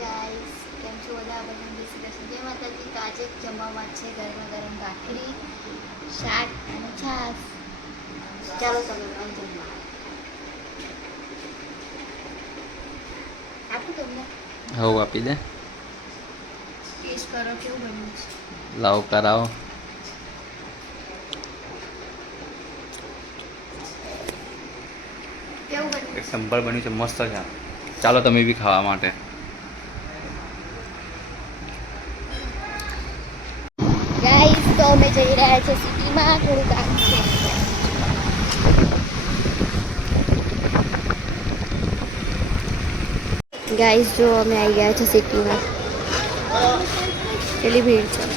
Guys, કેમ છો બધા? બધા જય શ્રી કૃષ્ણ, જય માતાજી. તો આજે જમવામાં છે ગરમા ગરમ ભાખરી, શાક અને છાશ. ચાલો તમે પણ જમવા આપું તમને. હવ આપી દે. ટેસ્ટ કરો કેવું બન્યું છે. લાવ કરાવો. કેવું બન્યું એક છે? નંબર બન્યું છે, મસ્ત છે. ચાલો તમે બી ખાવા માટે. ગાઈસ, તો અમે જઈ રહ્યા છે સિટીમાં, થોડું કામ છે. ગાઈસ, જો અમે આવી ગયા છે સિટીમાં. કેટલી ભીડ છે.